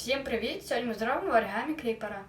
Всім привіт! Сьогодні ми зробимо оригамі кріпера.